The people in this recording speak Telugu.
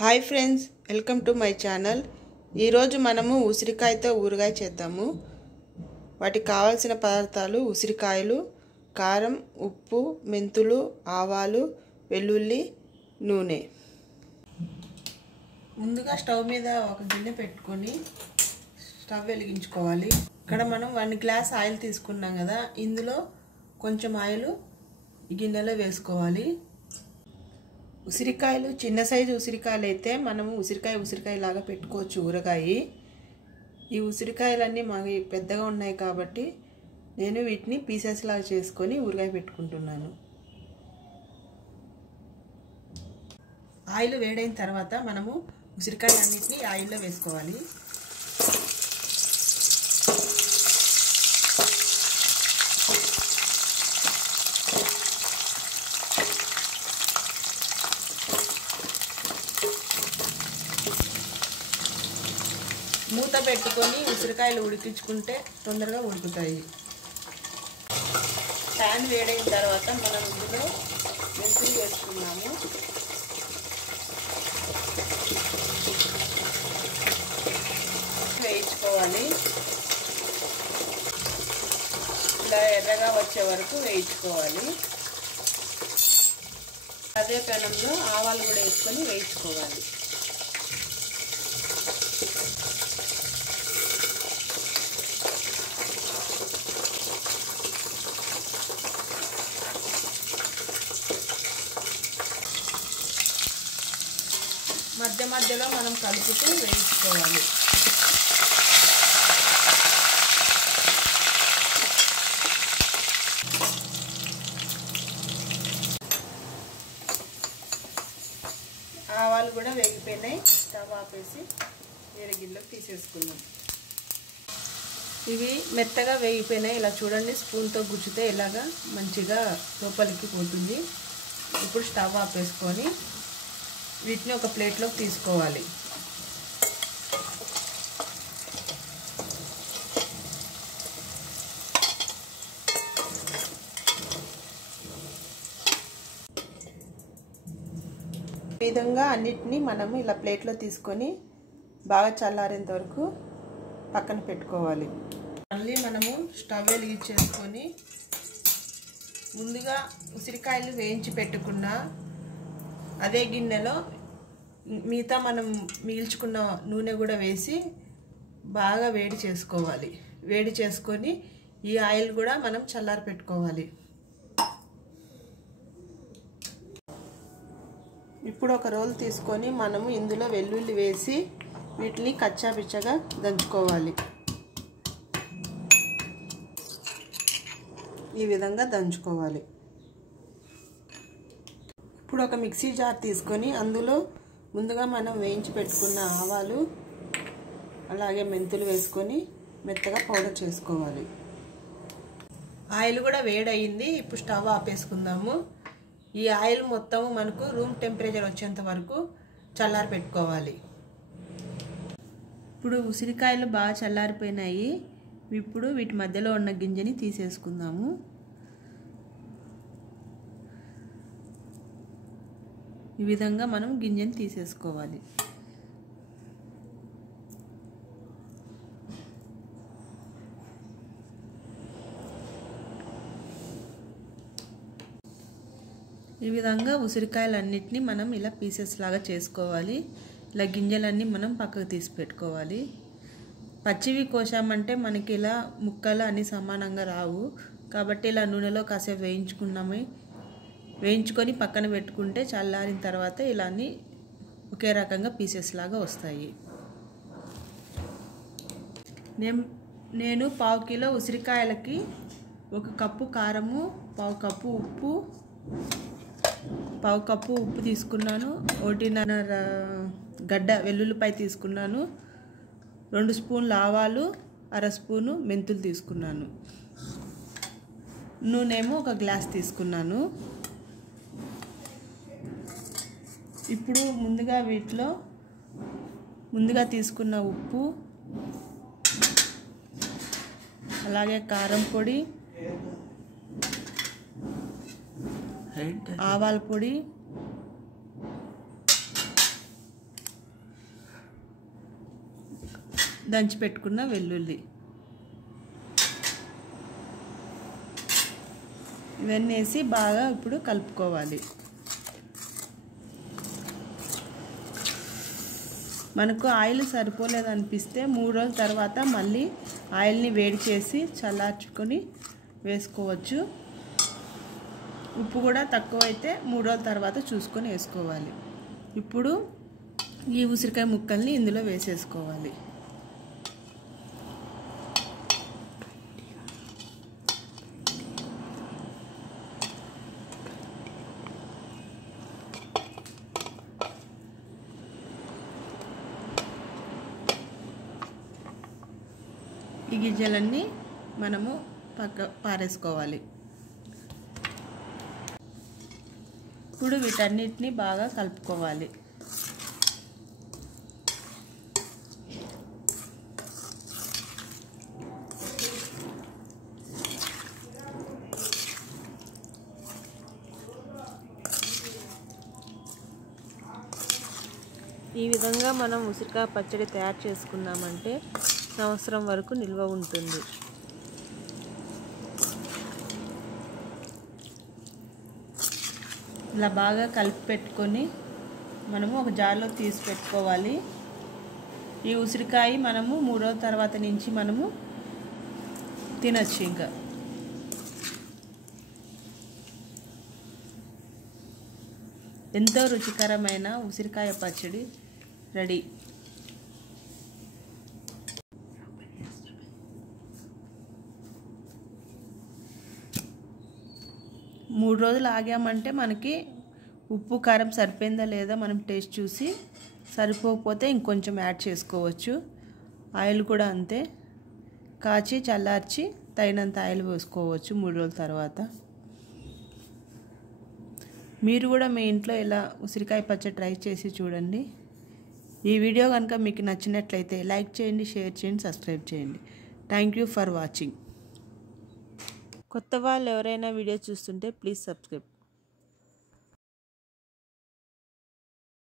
Hi friends, welcome to my channel. ఈరోజు మనము ఉసిరికాయతో ఊరగాయ చేద్దాము. వాటికి కావాల్సిన పదార్థాలు ఉసిరికాయలు, కారం, ఉప్పు, మెంతులు, ఆవాలు, వెల్లుల్లి, నూనె. ముందుగా స్టవ్ మీద ఒక గిన్నె పెట్టుకొని స్టవ్ వెలిగించుకోవాలి. ఇక్కడ మనం 1 గ్లాస్ ఆయిల్ తీసుకున్నాం కదా, ఇందులో కొంచెం ఆయిల్ ఈ గిన్నెలో వేసుకోవాలి. ఉసిరికాయలు చిన్న సైజు ఉసిరికాయలు అయితే మనము ఉసిరికాయ లాగా పెట్టుకోవచ్చు ఊరగాయ. ఈ ఉసిరికాయలన్నీ మాకు పెద్దగా ఉన్నాయి కాబట్టి నేను వీటిని పీసెస్ లాగా చేసుకొని ఊరగాయ పెట్టుకుంటున్నాను. ఆయిల్ వేడైన తర్వాత మనము ఉసిరికాయలన్నిటిని ఆయిల్లో వేసుకోవాలి. మూత పెట్టుకొని ఉసిరికాయలు ఉడికించుకుంటే తొందరగా ఉడుకుతాయి. ప్యాన్ వేడైన తర్వాత మనం ఇందులో మెంతులు వేసుకున్నాము. వేయించుకోవాలి. ఇలా ఎర్రగా వచ్చే వరకు వేయించుకోవాలి. అదే పెనంలో ఆవాలు కూడా వేసుకొని వేయించుకోవాలి. మధ్య మధ్యలో మనం కలుపుతూ వేయించుకోవాలి. ఆవాలు కూడా వేగిపోయినాయి. స్టవ్ ఆపేసి వేరే గిన్నెలోకి తీసేసుకుందాం. ఇవి మెత్తగా వేగిపోయినాయి. ఇలా చూడండి, స్పూన్తో గుచ్చితే ఇలాగా మంచిగా లోపలికి పోతుంది. ఇప్పుడు స్టవ్ ఆపేసుకొని వీటిని ఒక ప్లేట్లోకి తీసుకోవాలి. ఈ విధంగా అన్నిటినీ మనము ఇలా ప్లేట్లో తీసుకొని బాగా చల్లారేంత వరకు పక్కన పెట్టుకోవాలి. మళ్ళీ మనము స్టవ్ వెలిగించేసుకొని ముందుగా ఉసిరికాయలు వేయించి పెట్టుకున్న అదే గిన్నెలో మిగతా మనం మిగిల్చుకున్న నూనె కూడా వేసి బాగా వేడి చేసుకోవాలి. వేడి చేసుకొని ఈ ఆయిల్ కూడా మనం చల్లారి పెట్టుకోవాలి. ఇప్పుడు ఒక రోల్ తీసుకొని మనము ఇందులో వెల్లుల్లి వేసి వీటిని కచ్చా పిచ్చగా దంచుకోవాలి. ఈ విధంగా దంచుకోవాలి. ఇప్పుడు ఒక మిక్సీ జార్ తీసుకొని అందులో ముందుగా మనం వేయించి పెట్టుకున్న ఆవాలు అలాగే మెంతులు వేసుకొని మెత్తగా పౌడర్ చేసుకోవాలి. ఆయిల్ కూడా వేడయింది. ఇప్పుడు స్టవ్ ఆపేసుకుందాము. ఈ ఆయిల్ మొత్తం మనకు రూమ్ టెంపరేచర్ వచ్చేంత వరకు చల్లారి పెట్టుకోవాలి. ఇప్పుడు ఉసిరికాయలు బాగా చల్లారిపోయినాయి. ఇప్పుడు వీటి మధ్యలో ఉన్న గింజని తీసేసుకుందాము. ఈ విధంగా మనం గింజని తీసేసుకోవాలి. ఈ విధంగా ఉసిరికాయలన్నిటిని మనం ఇలా పీసెస్ లాగా చేసుకోవాలి. ఇలా గింజలన్నీ మనం పక్కకు తీసి పెట్టుకోవాలి. పచ్చివి కోసామంటే మనకి ఇలా ముక్కలు అన్నీ సమానంగా రావు. కాబట్టి ఇలా నూనెలో కాసేపు వేయించుకొని పక్కన పెట్టుకుంటే చల్లారిన తర్వాత ఇలా అన్నీ ఒకే రకంగా పీసెస్ లాగా వస్తాయి. నేను 1/2 కిలో ఉసిరికాయలకి 1 కప్పు కారము, 1/2 కప్పు ఉప్పు తీసుకున్నాను. 1.5 గడ్డ వెల్లుల్లిపాయ తీసుకున్నాను. 2 స్పూన్లు ఆవాలు, 1/2 స్పూను మెంతులు తీసుకున్నాను. నూనెమో 1 గ్లాస్ తీసుకున్నాను. ఇప్పుడు వీటిలో ముందుగా తీసుకున్న ఉప్పు, అలాగే కారం పొడి, ఆవాల పొడి, దంచి పెట్టుకున్న వెల్లుల్లి ఇవన్నీ వేసి బాగా ఇప్పుడు కలుపుకోవాలి. మనకు ఆయిల్ సరిపోలేదు అనిపిస్తే 3 రోజుల తర్వాత మళ్ళీ ఆయిల్ని వేడి చేసి చల్లార్చుకొని వేసుకోవచ్చు. ఉప్పు కూడా తక్కువైతే 3 రోజుల తర్వాత చూసుకొని వేసుకోవాలి. ఇప్పుడు ఈ ఉసిరికాయ ముక్కల్ని ఇందులో వేసేసుకోవాలి. ఈ గింజలన్నీ మనము పారేసుకోవాలి. ఇప్పుడు వీటన్నిటిని బాగా కలుపుకోవాలి. ఈ విధంగా మనం ఉసిరికాయ పచ్చడి తయారు చేసుకున్నామంటే సంవత్సరం వరకు నిల్వ ఉంటుంది. ఇలా బాగా కలిపి పెట్టుకొని మనము ఒక జార్లో తీసి పెట్టుకోవాలి. ఈ ఉసిరికాయ మనము 3 రోజుల తర్వాత నుంచి మనము తినచ్చు. ఇంకా ఎంతో రుచికరమైన ఉసిరికాయ పచ్చడి రెడీ. మూడు రోజులు ఆగామంటే మనకి ఉప్పు కారం సరిపోయిందా లేదా మనం టేస్ట్ చూసి సరిపోకపోతే ఇంకొంచెం యాడ్ చేసుకోవచ్చు. ఆయిల్ కూడా అంతే, కాచి చల్లార్చి తగినంత ఆయిల్ పోసుకోవచ్చు 3 రోజుల తర్వాత. మీరు కూడా మీ ఇంట్లో ఇలా ఉసిరికాయ పచ్చడి ట్రై చేసి చూడండి. ఈ వీడియో కనుక మీకు నచ్చినట్లయితే లైక్ చేయండి, షేర్ చేయండి, సబ్స్క్రైబ్ చేయండి. Thank you for watching. కొత్త వాళ్ళు ఎవరైనా వీడియో చూస్తుంటే ప్లీజ్ సబ్స్క్రైబ్.